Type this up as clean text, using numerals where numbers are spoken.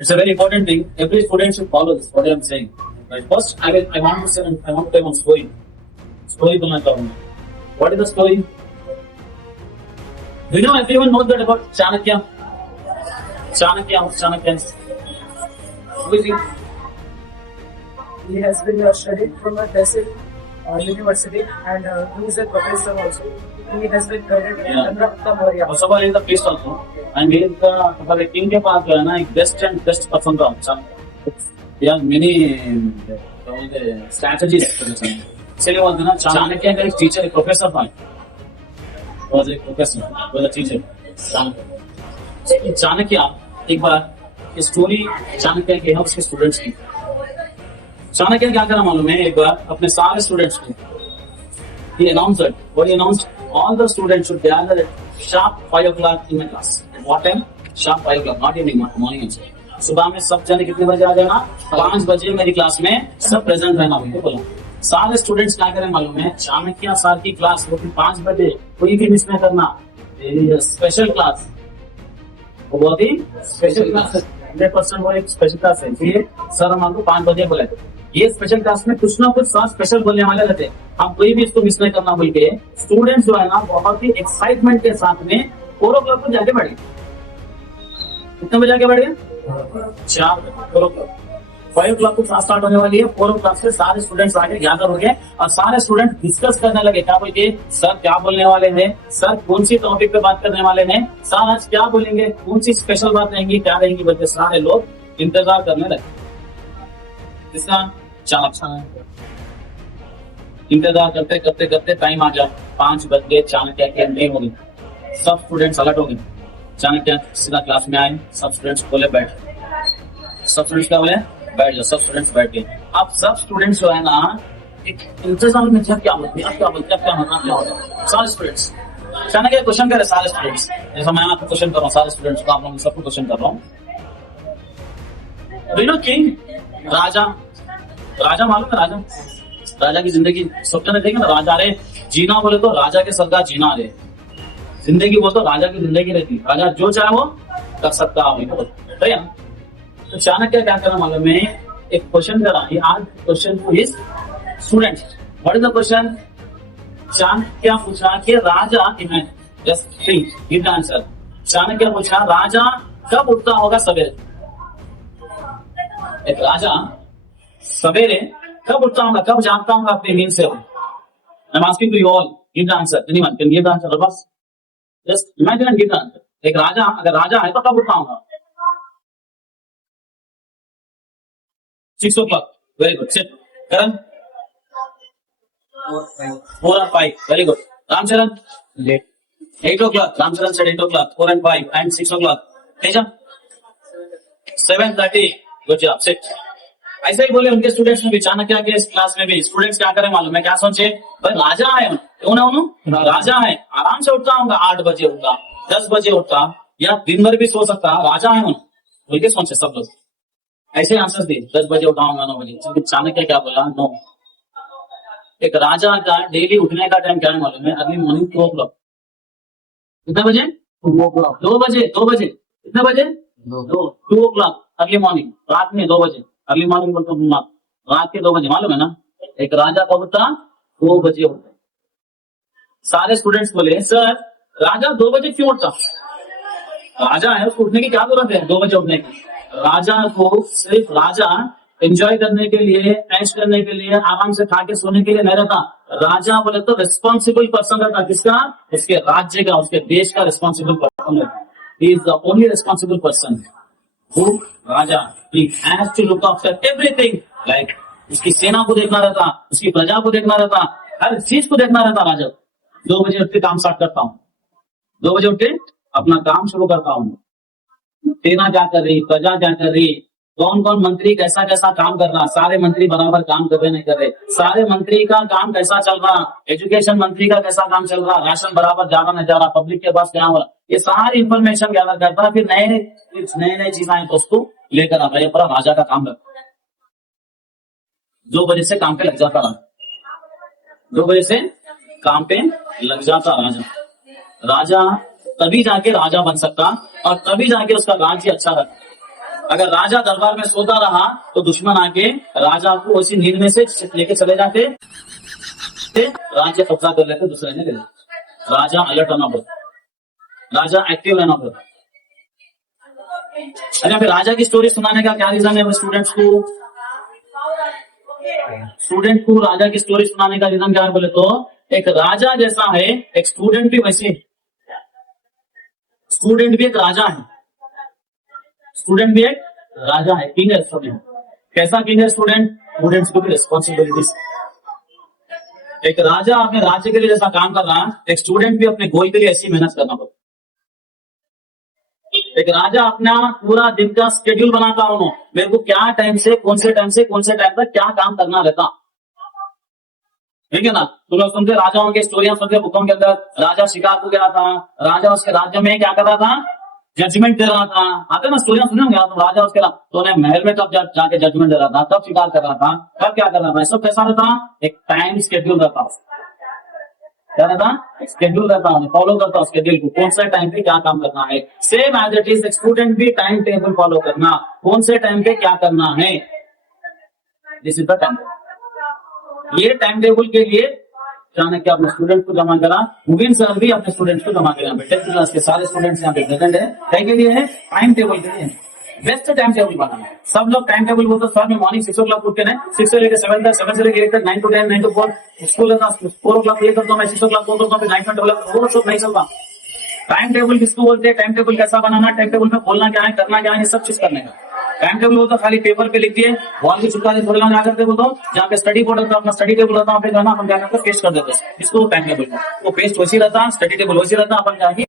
It's a very important thing. Every student should follow this. What I'm saying. Right. First, I want to say, I want to tell one story. Story बोलना चाहूँगा. What is the story? Do you know everyone knows that about Chanakya? Chanakya. Who is he? He has been studied from a Tehsil university and he is a professor also. He has been guided by Chandragupta Maurya. First of all, he is the priest also. And he is the king के पास जो है ना एक best person था Chanakya. There are many strategies. इसलिए बोलते हैं ना चाणक्य का एक टीचर एक प्रोफेसर था. Was a professor, was a teacher. Chanakya एक बार स्टोरी चाणक्य के है उसके स्टूडेंट्स की. चाणक्य क्या करा मालूम है? एक बार अपने सारे स्टूडेंट्स को he announced all the students should gather at sharp 5 o'clock in my class. What time? Sharp 5 o'clock, not evening, morning. सुबह में सब जने कितने बजे आ जाना? 5 बजे मेरी क्लास में सब प्रेजेंट रहना. उनको बोला सारे स्टूडेंट्स क्या करें मालूम है? चाणक्य सर की क्लास वो 5 बजे कोई भी मिस नहीं करना. स्पेशल क्लास, वो बहुत ही स्पेशल क्लास, 100% वो एक स्पेशल क्लास है. इसलिए सर हम आपको 5 बजे बुलाए थे. ये स्पेशल क्लास में कुछ ना कुछ सर स्पेशल बोलने वाले रहते. हम कोई भी इसको मिस नहीं करना बोल के स्टूडेंट्स जो है ना बहुत ही एक्साइटमेंट के साथ में 4 o'clock को जाके बैठे. कितने बजे आके बैठे? 4 o'clock. 5 o'clock को क्लास स्टार्ट होने वाली है. 4 o'clock से सारे स्टूडेंट्स आके गैदर हो गए और सारे स्टूडेंट डिस्कस करने लगे. क्या बोल के सर क्या बोलने वाले हैं, सर कौन सी टॉपिक पे बात करने वाले हैं, सर आज क्या बोलेंगे, कौन सी स्पेशल बात रहेंगी, क्या रहेंगी बोल के सारे लोग इंतजार करने लगे. इसका चाणक्य इंतजार करते करते करते टाइम आ गया. 5 बज गए. चाणक्य की एंट्री हो गई. सब स्टूडेंट्स अलर्ट हो गए. चाणक्य सीधा क्लास में आए. सब स्टूडेंट्स बोले बैठ. सब स्टूडेंट्स क्या बोले? बैठ जाओ. सब स्टूडेंट्स बैठ गए. अब सब स्टूडेंट्स जो है ना एक इंतजार में क्या बोलते हैं, क्या होगा सारे स्टूडेंट्स. चाणक्य क्वेश्चन करे सारे स्टूडेंट्स, जैसा मैं आपको क्वेश्चन कर रहा हूँ सारे स्टूडेंट्स को, आप लोगों सबको क्वेश्चन कर रहा हूँ. किंग राजा मालूम है? राजा की जिंदगी सब जने देखे ना. राजा रे जीना बोले तो राजा के सरकार जीना रे. जिंदगी बोले तो राजा की जिंदगी रहती. राजा जो चाहे वो कर सकता है. तो चाणक्य क्या करना मालूम है? एक क्वेश्चन करा. आज question to his students. What is the question? Chanakya पूछा कि राजा just give the answer. Chanakya पूछा राजा कब उठता होगा सवेरे? एक राजा सवेरे कब उठता होगा, कब जागता होगा अपनी नींद से? I am asking to you all, give the answer. Anyone can give the answer. बस just imagine and give the answer. एक राजा अगर राजा है तो कब उठता होगा? 6 o'clock. Very good. सिट. करण 4 और 5. Very good. Ramcharan 8 o'clock. Ramcharan said 8 o'clock. 4 and 5 and 6 o'clock. Teja 7:30. Good job. Sit. ऐसे ही बोले उनके स्टूडेंट्स में भी. चाणक्य के क्लास में भी स्टूडेंट्स क्या करें मालूम है? क्या सोचे? भाई राजा है, क्यों ना राजा है, आराम से उठता होगा. 8 बजे उठता, 10 बजे उठता, या दिन भर भी सो सकता. राजा है बोल के सोचे सब लोग. ऐसे आंसर दिए. 10 बजे उठाऊंगा, 9 बजे. चाणक्य क्या बोला? नो. एक राजा का डेली उठने का टाइम क्या है मालूम है? Early morning 2 o'clock. कितने बजे? 2 बजे. 2 बजे. कितने बजे? 2 o'clock अर्ली मॉर्निंग. रात में 2 बजे. अर्ली मॉर्निंग बोलते हूँ रात के 2 बजे. मालूम है ना? एक राजा कब उठता? 2 बजे उठता. सारे स्टूडेंट्स बोले सर राजा 2 बजे क्यों उठता? राजा है, उसको उठने की क्या जरूरत है 2 बजे उठने की? राजा को सिर्फ राजा एंजॉय करने के लिए, ऐश करने के लिए, आराम से खा के सोने के लिए नहीं रहता. राजा बोले तो रिस्पॉन्सिबल पर्सन रहता. किसका? उसके राज्य का, उसके देश का रिस्पॉन्सिबल पर्सन रहता. He is the only responsible person. Raja he has to look after everything. like उसकी सेना को देखना रहता, उसकी प्रजा को देखना रहता, हर चीज को देखना रहता. राजा 2 बजे उठ के काम स्टार्ट करता हूँ. 2 बजे उठ के अपना काम शुरू करता हूँ. सेना क्या कर रही, प्रजा क्या कर रही, कौन कौन मंत्री कैसा कैसा काम कर रहा, सारे मंत्री बराबर काम कर रहे नहीं कर रहे, सारे मंत्री का काम कैसा चल रहा, एजुकेशन मंत्री का कैसा काम चल रहा, राशन बराबर जा रहा नहीं जा रहा, पब्लिक के पास क्या हो रहा, ये सारी इंफॉर्मेशन गैदर करता. फिर नए चीजें आए तो उसको लेकर आता. ये पूरा राजा का काम करता. 2 बजे से काम पे लग जाता. 2 बजे से काम पे लग जाता राजा. राजा तभी जाके राजा बन सकता और तभी जाके उसका राज्य अच्छा रहता. अगर राजा दरबार में सोता रहा तो दुश्मन आके राजा को उसी नींद में से लेके चले जाते, राज्य कब्जा कर लेते, दूसरे ने ले लेते। राजा अलर्ट रहना पड़ता, राजा एक्टिव रहना पड़ता। अच्छा, फिर राजा की स्टोरी सुनाने का क्या रीजन है स्टूडेंट्स को? स्टूडेंट को राजा की स्टोरी सुनाने का रीजन क्या है बोले तो, एक राजा जैसा है एक स्टूडेंट भी वैसे, स्टूडेंट भी एक राजा है, स्टूडेंट भी एक राजा है, किंग है स्टूडेंट। कैसा किंग है स्टूडेंट? स्टूडेंट्स को भी रिस्पॉन्सिबिलिटीज। एक राजा अपने राज्य के लिए जैसा काम कर रहा है, एक स्टूडेंट भी अपने गोल के लिए ऐसी मेहनत करना पड़ता। एक राजा अपना पूरा दिन का शेड्यूल बनाता हूँ, मेरे को क्या टाइम से कौन से टाइम तक क्या काम करना रहता, ठीक है ना। तुम लोग सुनते राजाओं की स्टोरियां सुनते बुकों के अंदर, राजा शिकार को गया था, राजा उसके राज्य में क्या कर रहा था, जजमेंट दे रहा था, आते ना स्टोरियां सुने होंगे तो राजा उसके तो महल में तब जाके जजमेंट दे रहा था, तब शिकार कर रहा था, तब क्या कर रहा था, सब कैसा रहता, एक टाइम शेड्यूल रहता, क्या रहता, शेड्यूल रहता, फॉलो करता शेड्यूल को, कौन से टाइम पे क्या काम करना है। Same as it is student भी टाइम टेबल फॉलो करना, कौन से टाइम पे क्या करना है, दिस इज द टाइम। ये टाइम टेबल के लिए चाणक्य अपने स्टूडेंट को जमा करा, मुबीन सर भी अपने स्टूडेंट्स को जमा करा, टेंथ क्लास के सारे स्टूडेंट्स यहाँ पे प्रेजेंट है, के लिए है टाइम टेबल के लिए, बेस्ट टाइम टेबल बनाना। सब लोग टाइम टेबल बोलते सुबह में मॉर्निंग 6 o'clock उठ के 6 से लेकर 7 तक, 7 से लेकर 8 तक, 9 to 10, 9 to 4 स्कूल है, 4 o'clock ये करता हूँ मैं, 6 o'clock फोन करता हूँ, फिर 9 to 12 वो सब नहीं चलता। टाइम टेबल किसको बोलते हैं, टाइम टेबल कैसा बनाना, टाइम टेबल में बोलना क्या है, करना क्या है, ये सब चीज करने का टाइम टेबल होता। खाली पेपर पे लिख दिए, वॉल की चिपका दिए, थोड़े क्या करते बोलते हो, जहाँ पे स्टडी बोर्ड होता है अपना स्टडी टेबल होता है, अपन क्या करते पेस्ट कर देते हैं, इसको टाइम टेबल वो पेस्ट वैसी रहता, स्टडी टेबल वैसी रहता, अपन जाके